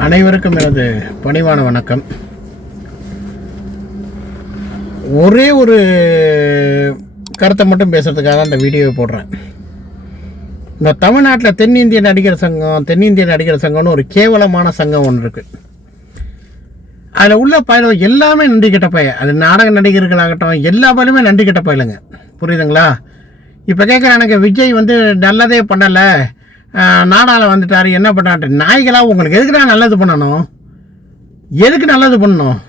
அனைவருக்கும் எனது பணிவான வணக்கம். ஒரே ஒரு கருத்தை மட்டும் பேசுறதுக்காக இந்த வீடியோவை போடுறேன். இந்த தமிழ்நாட்டில் தென்னிந்திய நடிகர் சங்கம்னு ஒரு கேவலமான சங்கம் ஒன்று இருக்குது. அதில் உள்ள பயில எல்லாமே நன்றி கெட்ட பையன். அது நாடக நடிகர்களாகட்டும் எல்லா பயிலுமே நன்றி கெட்ட பயிலுங்க. புரியுதுங்களா? இப்போ கேட்குறானுங்க, விஜய் நல்லதே பண்ணலை, நாடால் வந்துட்டார், என்ன பண்ணாட்டு. நாய்களாக உங்களுக்கு எதுக்கு நான் நல்லது பண்ணணும்? எதுக்கு நல்லது பண்ணணும்?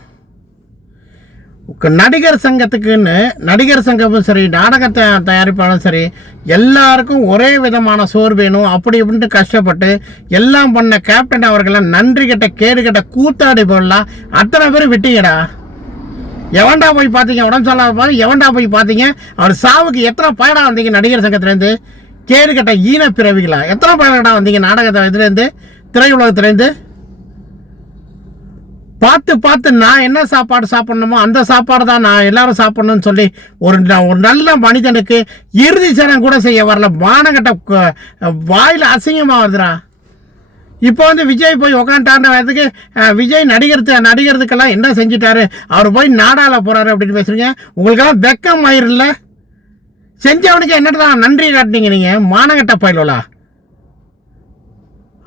நடிகர் சங்கத்துக்குன்னு நடிகர் சங்கமும் சரி, நாடகத்தை தயாரிப்பாலும் சரி, எல்லாருக்கும் ஒரே விதமான சோறு வேணும் அப்படி இப்படின்ட்டு கஷ்டப்பட்டு எல்லாம் பண்ண கேப்டன் அவர்களாம் நன்றி கெட்ட கேடு கெட்ட கூத்தாடி போடலாம். அத்தனை பேரும் விட்டீங்கடா. எவன்டா போய் பார்த்தீங்க? உடம்பு சொல்லாத எவன்டா போய் பார்த்தீங்க? அவர் சாவுக்கு எத்தனை பயணம் வந்தீங்க? நடிகர் சங்கத்துலேருந்து கேடு கட்ட ஈன பிறவிகளா எத்தனை பயணடா வந்தீங்க? நாடகத்தை இதுலேருந்து, திரையுலகத்துலேருந்து பார்த்து நான் என்ன சாப்பாடு சாப்பிடணுமோ அந்த சாப்பாடு தான் நான் எல்லாரும் சாப்பிடணும்னு சொல்லி ஒரு நல்ல மனிதனுக்கு இறுதி சடங்கு கூட செய்ய வரல. மானகட்ட வாயில் அசிங்கமாக வருதுடா. இப்போ விஜய் போய் உக்காண்டாண்டதுக்கு விஜய் நடிகருக்கெல்லாம் என்ன செஞ்சிட்டாரு, அவர் போய் நாடால போறாரு அப்படின்னு பேசுறீங்க. உங்களுக்கெல்லாம் வெக்கம் ஆயிருல்ல? செஞ்சவனுக்கு என்னதான் நன்றி காட்டினீங்க நீங்க? மானகட்ட பயிலா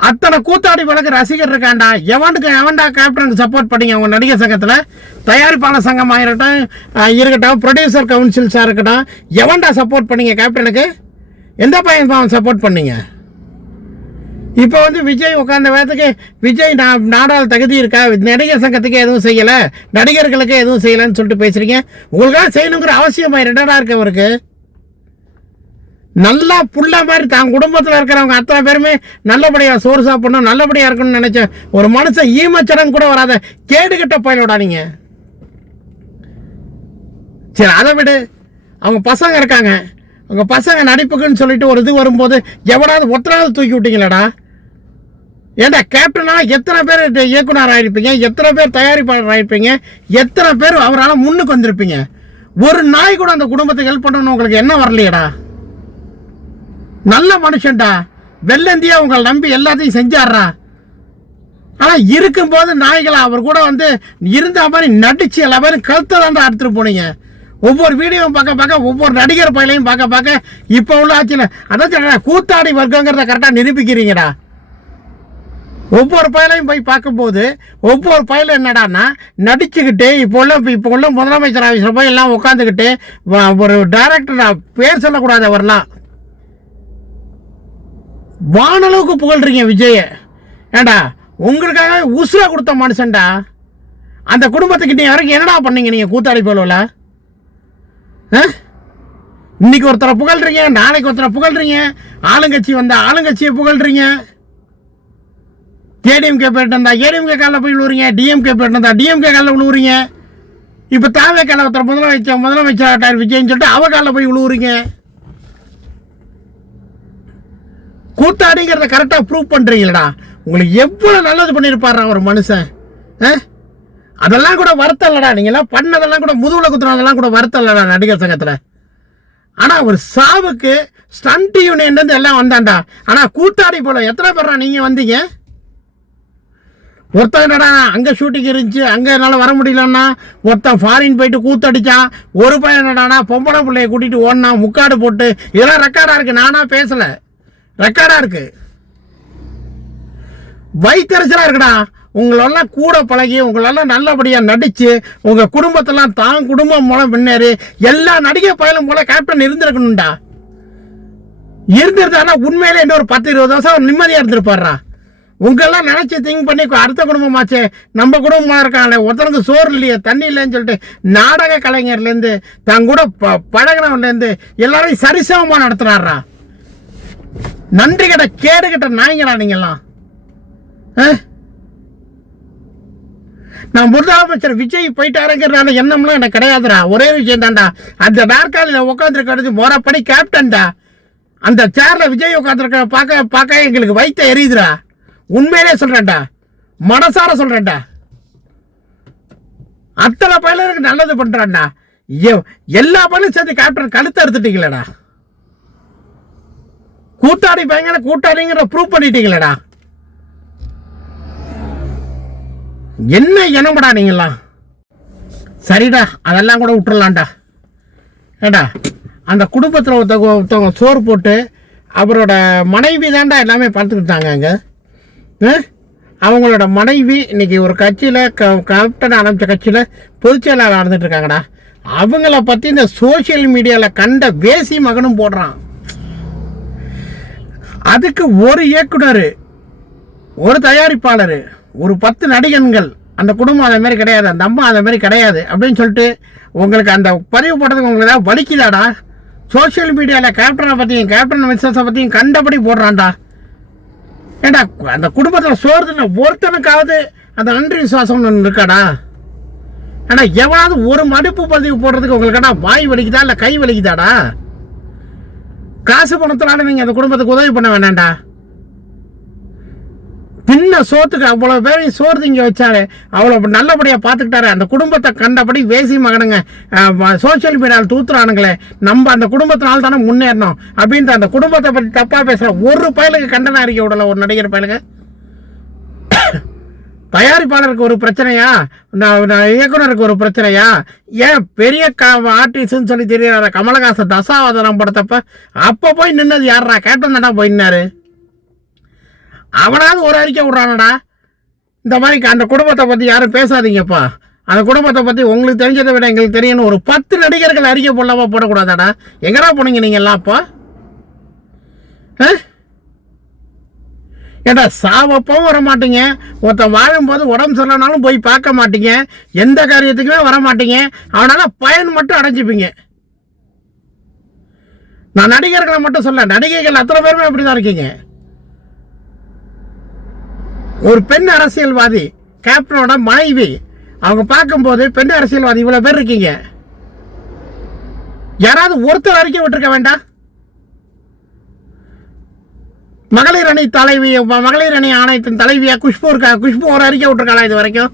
அத்தனை கூத்தாடி வழக்கு ரசிகர் இருக்காண்டா. எவன்டா கேப்டனுக்கு சப்போர்ட் பண்ணீங்க? அவங்க நடிகர் சங்கத்தில் தயாரிப்பாளர் சங்கம் இருக்கட்டும், ப்ரொடியூசர் கவுன்சில்ஸாக இருக்கட்டும், எவன்டா சப்போர்ட் பண்ணீங்க கேப்டனுக்கு? எந்த பையன் தான் சப்போர்ட் பண்ணீங்க? இப்போ விஜய் உட்காந்த வேதத்துக்கு விஜய் நாடால் தகுதி இருக்கா? நடிகர் சங்கத்துக்கு எதுவும் செய்யலை, நடிகர்களுக்கு எதுவும் செய்யலைன்னு சொல்லிட்டு பேசுறீங்க. உங்களுக்காக செய்யணுங்கிற அவசியமா என்னடா இருக்கு அவருக்கு? நல்லா புள்ள மாதிரி தான் குடும்பத்தில் இருக்கிறவங்க அத்தனை பேருமே நல்லபடியாக சோறு சாப்பிடணும், நல்லபடியாக இருக்கணும்னு நினைச்ச ஒரு மனுஷன் ஈமச்சடம் கூட வராத கேடுகட்ட பயிலோடா நீங்க. சரி, அதை விடு. அவங்க பசங்க இருக்காங்க, அவங்க பசங்க நடிப்புக்குன்னு சொல்லிட்டு ஒரு இது வரும்போது எவனாவது ஒத்தனாவது தூக்கி விட்டீங்களடா? ஏண்டா கேப்டனா எத்தனை பேர் இயக்குனர் ஆகிருப்பீங்க, எத்தனை பேர் தயாரிப்பாளர் ஆகிருப்பீங்க, எத்தனை பேர் அவரால் முன்னுக்கு வந்திருப்பீங்க. ஒரு நாய் கூட அந்த குடும்பத்தை ஹெல்ப் பண்ணணும்னு உங்களுக்கு என்ன வரலையடா? நல்ல மனுஷன்டா, வெள்ளந்தியா உங்களை நம்பி எல்லாத்தையும் செஞ்சாடுறா. ஆனால் இருக்கும்போது நாய்களை அவர் கூட இருந்த மாதிரி நடிச்சு எல்லா பேரும் கழுத்தை தான் எடுத்துட்டு போனீங்க. ஒவ்வொரு வீடியோவும் பார்க்க ஒவ்வொரு நடிகர் பயிலையும் பார்க்க இப்போ உள்ள ஆட்சியில் அதான் கூத்தாடி வர்க்கங்கிறத கரெக்டாக நிரூபிக்கிறீங்கடா. ஒவ்வொரு பயிலையும் போய் பார்க்கும்போது ஒவ்வொரு பயிலும் என்னடான்னா நடிச்சுக்கிட்டு இப்போ உள்ள முதலமைச்சர் ஆஃபீஸில் போய் எல்லாம் உட்காந்துக்கிட்டு ஒரு டைரக்டர் பேர் சொல்லக்கூடாது, அவர்லாம் வானளவுக்கு புகழ்றீங்க விஜய. ஏண்டா உங்களுக்காக உசுரா கொடுத்த மனுஷன்டா. அந்த குடும்பத்துக்கிட்ட வரைக்கும் என்னடா பண்ணீங்க நீங்க கூத்தாடி போல? இன்னைக்கு ஒருத்தரை புகழ்றீங்க, நாளைக்கு ஒருத்தரை புகழ்றீங்க, ஆளுங்கட்சி ஆளுங்கட்சியை புகழ்றீங்க. ஏடிஎம்கே போயிட்டு இருந்தா ஏடிஎம்கே காலில் போய் விழுவுறீங்க, டிஎம்கே போயிட்டு இருந்தா டிஎம்கே காலில் விழுவுறீங்க. இப்போ தாவே காலில் ஒருத்தர் முதலமைச்சர் விஜய்ன்னு சொல்லிட்டு அவ காலில் போய் விழுவுறீங்க. கூத்தாடிங்கிறத கரெக்டாக ப்ரூவ் பண்ணுறீங்களடா. உங்களுக்கு எவ்வளோ நல்லது பண்ணியிருப்பாரா ஒரு மனுஷன். அதெல்லாம் கூட வருத்தம் இல்லடா. நீங்கள்லாம் பண்ணதெல்லாம் கூட முதுகுல குத்துறதெல்லாம் கூட வருத்தம் இல்லடா நடிகர் சங்கத்தில். ஆனால் ஒரு சாவுக்கு ஸ்டண்ட் யூனியன்லேருந்து எல்லாம் வந்தாண்டா. ஆனால் கூத்தாடி போல எத்தனை பேரா நீங்கள் வந்தீங்க? ஒருத்தன் என்னடா அங்கே ஷூட்டிங் இருந்துச்சு, அங்கே என்னால் வர முடியலன்னா ஒருத்தன் ஃபாரின் போயிட்டு கூத்தடிச்சான். ஒரு பையன் என்னடானா பொம்பளை பிள்ளைய கூட்டிகிட்டு ஓடினா முக்காடு போட்டு. இதெல்லாம் ரெக்கார்டாக இருக்குது, நானாக பேசலை, ரெக்கார்டாக இருக்கு. வயிற்றுச்சலாக இருக்குடா. உங்களெல்லாம் கூட பழகி உங்களெல்லாம் நல்லபடியாக நடித்து உங்கள் குடும்பத்தெல்லாம் தான் குடும்பம் மூலம் முன்னேறி எல்லா நடிகை பயலும் போல கேப்டன் இருந்திருக்கணும்டா. இருந்திருந்தானா உண்மையிலே இன்னொரு 10-20 வருஷம் நிம்மதியாக இருந்திருப்பாரா. உங்களெல்லாம் நினச்சி திங்க் பண்ணி அடுத்த குடும்பமாச்சே, நம்ம குடும்பமாக இருக்காங்களே, ஒருத்தருக்கு சோறு இல்லையே தண்ணி இல்லைன்னு சொல்லிட்டு நாடக கலைஞர்லேருந்து தான் கூட பழகினவன்லேருந்து எல்லாரையும் சரிசமமாக நடத்துனாரா. நன்றி கட்ட கேடு கட்ட நாய்ங்களா நீங்கெல்லாம். நான் முதலமைச்சர் விஜய் போயிட்டாருங்கிறதால எண்ணம்லாம் எனக்கு கிடையாதுடா. ஒரே விஷயம் தான்டா, அந்த நாற்காலியில் உட்காந்துருக்கிறது முறைப்படி கேப்டன் தான். அந்த சேர்ல விஜய் உட்காந்துருக்க பார்க்க எங்களுக்கு வயிற்று எரியுதுடா. உண்மையிலே சொல்றேன்டா, மனசார சொல்றேன்டா. அத்தனை பயிலருக்கு நல்லது பண்றான்டா. எல்லா பயிலும் சேர்த்து கேப்டன் கழுத்தை எடுத்துட்டீங்களடா. கூத்தாடி பயங்கர கூட்டாளிங்கிற ப்ரூவ் பண்ணிட்டீங்களடா. என்ன இனம்டா நீங்களாம்? சரிடா, அதெல்லாம் கூட விட்டுறலாம்டா. ஏண்டா அந்த குடும்பத்தில் ஒருத்தவங்க சோறு போட்டு அவரோட மனைவி தான்டா எல்லாமே பார்த்துக்கிட்டாங்க அங்கே. அவங்களோட மனைவி இன்னைக்கு ஒரு கட்சியில் கேப்டன் ஆரம்பித்த கட்சியில் பொதுச்செயலாளர் நடந்துட்டு இருக்காங்கடா. அவங்கள பற்றி இந்த சோசியல் மீடியாவில் கண்ட வேசி மகனும் போடுறான். அதுக்கு ஒரு இயக்குனர், ஒரு தயாரிப்பாளர், ஒரு 10 நடிகன்கள், அந்த குடும்பம் அந்த மாதிரி கிடையாது, அந்த அம்மா அந்த மாதிரி கிடையாது அப்படின்னு சொல்லிட்டு உங்களுக்கு அந்த பதிவு போட்டதுக்கு உங்களுக்கு ஏதாவது வலிக்குதாடா? சோசியல் மீடியாவில் கேப்டனை பற்றியும் கேப்டன் மிஸ்ஸஸை பற்றியும் கண்டபடி போடுறான்டா. ஏண்டா அந்த குடும்பத்தில் சோறுதுன்னு ஒருத்தனுக்காவது அந்த நன்றி விசுவாசம் ஒன்று இருக்காடா? ஏன்னா எவனாவது ஒரு மடிப்பு பதிவு போடுறதுக்கு உங்களுக்காடா வாய் வலிக்குதா இல்லை கை வலிக்குதாடா? காசு பணத்தினால நீங்கள் அந்த குடும்பத்துக்கு உதவி பண்ண வேண்டாம்டா. பின்ன சோத்துக்கு அவ்வளோ பேரையும் சோறு திங்க வச்சாரு, அவ்வளோ நல்லபடியாக பார்த்துக்கிட்டாரு. அந்த குடும்பத்தை கண்டபடி வேசி மகனுங்க சோசியல் மீடியாவில் தூத்துறானுங்களே, நம்ம அந்த குடும்பத்தினால தானே முன்னேறணும் அப்படின்ட்டு அந்த குடும்பத்தை பற்றி தப்பாக பேசுகிற ஒரு பயலுக்கு கண்டனம் அறிக்கை விடலை ஒரு நடிகர் பயலுக்கு. தயாரிப்பாளருக்கு ஒரு பிரச்சனையா, இயக்குனருக்கு ஒரு பிரச்சனையா? ஏன் பெரிய ஆர்டிஸ்ட்னு சொல்லி தெரியாத கமலஹாசன் தசாவதாரம் படத்தப்ப அப்போ போய் நின்னது யாரா? கேப்டன் தானே போய் நின்னாரு. அவனாவது ஒரு அறிக்கை விட்றானடா, இந்த மாதிரி அந்த குடும்பத்தை பற்றி யாரும் பேசாதீங்கப்பா, அந்த குடும்பத்தை பற்றி உங்களுக்கு தெரிஞ்சதை விட எங்களுக்கு தெரியணும். ஒரு 10 நடிகர்கள் அறிக்கை போடலாமா போடக்கூடாதாடா? எங்கடா போனீங்க நீங்கள் எல்லாம் அப்போ? ஏடா சாவப்பவும் வர மாட்டீங்க, ஒருத்தன் வாழும்போது உடம்பு சரியில்லைனாலும் போய் பார்க்க மாட்டீங்க, எந்த காரியத்துக்குமே வர மாட்டீங்க, அவனால பயன் மட்டும் அடைஞ்சிப்பீங்க. நான் நடிகர்களை மட்டும் சொல்ல, நடிகைகள் அத்தனை பேருமே அப்படி தான் இருக்கீங்க. ஒரு பெண் அரசியல்வாதி கேப்டனோட மனைவி, அவங்க பார்க்கும்போது பெண் அரசியல்வாதி இவ்வளோ பேர் இருக்கீங்க, யாராவது ஒருத்தர் அறிக்கை விட்டுருக்க வேண்டாம்? மகளிர் அணி தலைவி, மகளிர் அணி ஆணையத்தின் தலைவியா குஷ்பு இருக்கா? குஷ்பு ஒரு அறிக்கை விட்டுருக்காளா இது வரைக்கும்?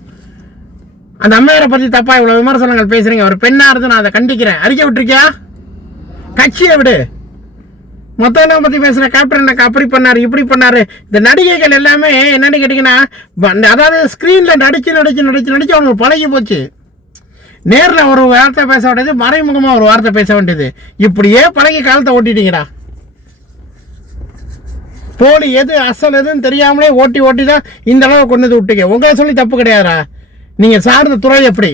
அந்த அம்மையாரை பற்றி தப்பா இவ்வளோ விமர்சனங்கள் பேசுறீங்க, ஒரு பெண்ணாக இருந்து நான் அதை கண்டிக்கிறேன். அறிக்கை விட்டுருக்கியா? கட்சியை விடு. மொத்தம் பற்றி பேசுகிற கேப்டன் எனக்கு அப்படி பண்ணார் இப்படி பண்ணார். இந்த நடிகைகள் எல்லாமே என்னென்னு கேட்டிங்கன்னா, அதாவது ஸ்க்ரீனில் நடித்து அவங்களுக்கு பழகி போச்சு. நேரில் ஒரு வார்த்தை பேச வேண்டியது, மறைமுகமாக ஒரு வார்த்தை பேச வேண்டியது, இப்படியே பழகி காலத்தை ஓட்டிட்டீங்கடா. போலி எது அசல் எதுன்னு தெரியாமலே ஓட்டி தான் இந்த அளவு கொண்டு வந்து விட்டீங்க. உங்களை சொல்லி தப்பு கிடையாதா? நீங்கள் சார்ந்த துறை எப்படி?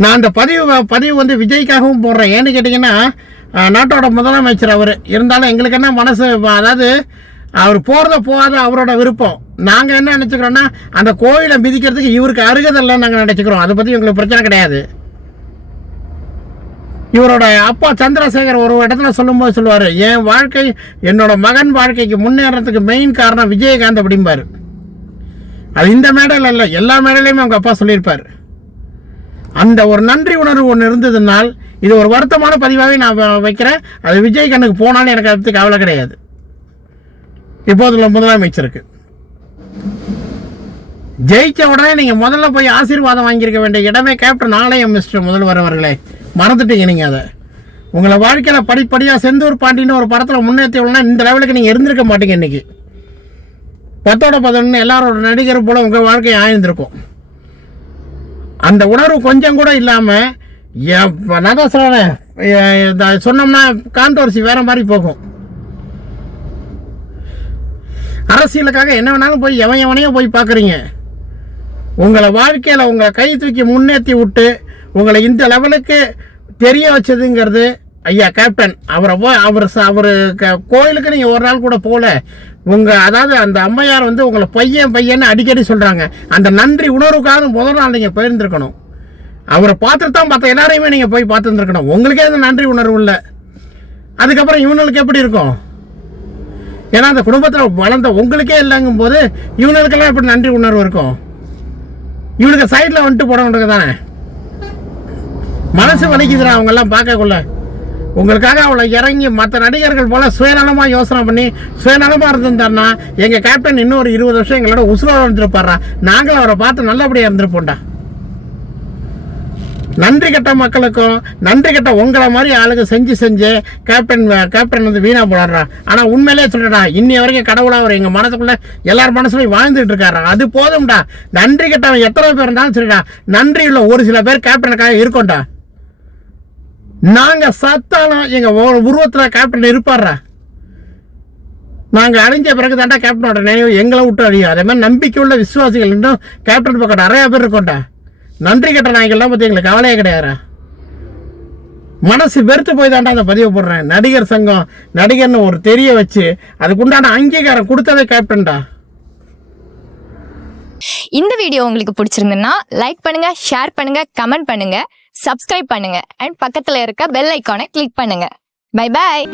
நான் அந்த பதிவு வந்து விஜய்க்காகவும் போடுறேன். ஏன்னு கேட்டிங்கன்னா, நாட்டோட முதலமைச்சர் அவர் இருந்தாலும் எங்களுக்கு என்ன மனசு, அதாவது அவர் போகாத அவரோட விருப்பம். நாங்கள் என்ன நினச்சிக்கிறோன்னா, அந்த கோயிலை மிதிக்கிறதுக்கு இவருக்கு அருகதல்ல நாங்கள் நினச்சிக்கிறோம். அதை பற்றி எங்களுக்கு பிரச்சனை கிடையாது. இவரோட அப்பா சந்திரசேகர் ஒரு இடத்துல சொல்லும்போது சொல்லுவார், என் வாழ்க்கை என்னோட மகன் வாழ்க்கைக்கு முன்னேறதுக்கு மெயின் காரணம் விஜயகாந்த் அப்படிம்பார். அது இந்த மேடையில் இல்லை, எல்லா மேடையிலையுமே அவங்க அப்பா சொல்லியிருப்பார். அந்த ஒரு நன்றி உணர்வு ஒன்று இருந்ததுனால் இது ஒரு வருத்தமான பதிவாகவே நான் வைக்கிறேன். அது விஜய் கண்ணுக்கு போனாலும் எனக்கு அதை பற்றி கவலை கிடையாது. இப்போதுள்ள முதலமைச்சருக்கு ஜெயிச்ச உடனே நீங்கள் முதல்ல போய் ஆசீர்வாதம் வாங்கியிருக்க வேண்டிய இடமே கேப்டன் ஆலயம் மிஸ்டர் முதல்வர் அவர்களே, மறந்துட்டீங்க நீங்கள் அதை. உங்களை வாழ்க்கையில் படிப்படியாக செந்தூர் பாண்டின்னு ஒரு படத்தில் முன்னேற்றம்னா இந்த லெவலுக்கு நீங்கள் இருந்திருக்க மாட்டீங்க. இன்றைக்கி 10/11 எல்லாரோட நடிகர் போல் உங்கள் வாழ்க்கையை ஆயிருந்திருக்கும். அந்த உணர்வு கொஞ்சம் கூட இல்லாமல் நான் தான் சொல்கிறேன், சொன்னோம்னா கான்ட்ரோவர்சி வேற மாதிரி போகும். அரசியலுக்காக என்ன வேணாலும் போய் எவனையும் போய் பார்க்குறீங்க. உங்களை வாழ்க்கையில் உங்களை கை தூக்கி முன்னேற்றி விட்டு உங்களை இந்த லெவலுக்கு தெரிய வச்சதுங்கிறது ஐயா கேப்டன். அவர் கோயிலுக்கு நீங்கள் ஒரு நாள் கூட போகல. அதாவது அந்த அம்மையார் வந்து உங்களை பையன்னு அடிக்கடி சொல்கிறாங்க. அந்த நன்றி உணர்வுக்காக முதல் நாள் நீங்கள் போயிருந்துருக்கணும். அவரை பார்த்துட்டு தான் மற்ற எல்லாரையுமே நீங்கள் போய் பார்த்துருந்துருக்கணும். உங்களுக்கே அந்த நன்றி உணர்வு இல்லை, அதுக்கப்புறம் இவனுக்கு எப்படி இருக்கும்? ஏன்னா அந்த குடும்பத்தில் வளர்ந்த உங்களுக்கே இல்லைங்கும் போது இவனுக்கெல்லாம் எப்படி நன்றி உணர்வு இருக்கும்? இவனுக்கு சைடில் வந்துட்டு போட வேண்டியது தானே. மனசு வலிக்குதுடா அவங்கெல்லாம் பார்க்கக்குள்ள. உங்களுக்காக அவளை இறங்கி மற்ற நடிகர்கள் போல சுயநலமாக யோசனை பண்ணி சுயநலமாக இருந்திருந்தாருன்னா எங்கள் கேப்டன் இன்னும் ஒரு 20 வருஷம் எங்களோட உசுரோட இருந்துருப்பாரா. நாங்களும் அவரை பார்த்து நல்லபடியாக இருந்திருப்போம்டா. நன்றி கெட்ட மக்களுக்கும் நன்றி கெட்ட உங்களை மாதிரி ஆளுங்க செஞ்சு கேப்டன் வந்து வீணா போடுறா. ஆனால் உண்மையிலே சொல்றா, இன்னி வரைக்கும் கடவுளா அவர் எங்கள் மனசுக்குள்ள எல்லார் மனசுலையும் வாழ்ந்துட்டு இருக்காரா. அது போதும்டா. நன்றி கெட்டவன் எத்தனை பேர் இருந்தாலும் சரிடா, நன்றி உள்ள ஒரு சில பேர் கேப்டனுக்காக இருக்கோம்டா. நாங்கள் சத்தாலும் எங்கள் உருவத்தில் கேப்டன் இருப்பார்றா. நாங்கள் அழிஞ்ச பிறகு தாண்டா கேப்டனோட நினைவு எங்களை விட்டு அழியும். அதே மாதிரி நம்பிக்கை உள்ள விசுவாசிகள் இன்னும் கேப்டன் பக்கம் நிறையா பேர் இருக்கோண்டா. நன்றி கெட்ட நாய்கள்லாம் பற்றி எங்களுக்கு கவலையே கிடையாது. மனசு வெறுத்து போய் தாண்டா அந்த பதிவு போடுறேன். நடிகர் சங்கம் நடிகர்னு ஒரு தெரிய வச்சு அதுக்குண்டான அங்கீகாரம் கொடுத்ததே கேப்டன்டா. இந்த வீடியோ உங்களுக்கு பிடிச்சிருந்ததுன்னா லைக் பண்ணுங்க, ஷேர் பண்ணுங்க, கமெண்ட் பண்ணுங்க, சப்ஸ்கிரைப் பண்ணுங்க அண்ட் பக்கத்துல இருக்க பெல் ஐக்கானை கிளிக் பண்ணுங்க. Bye bye.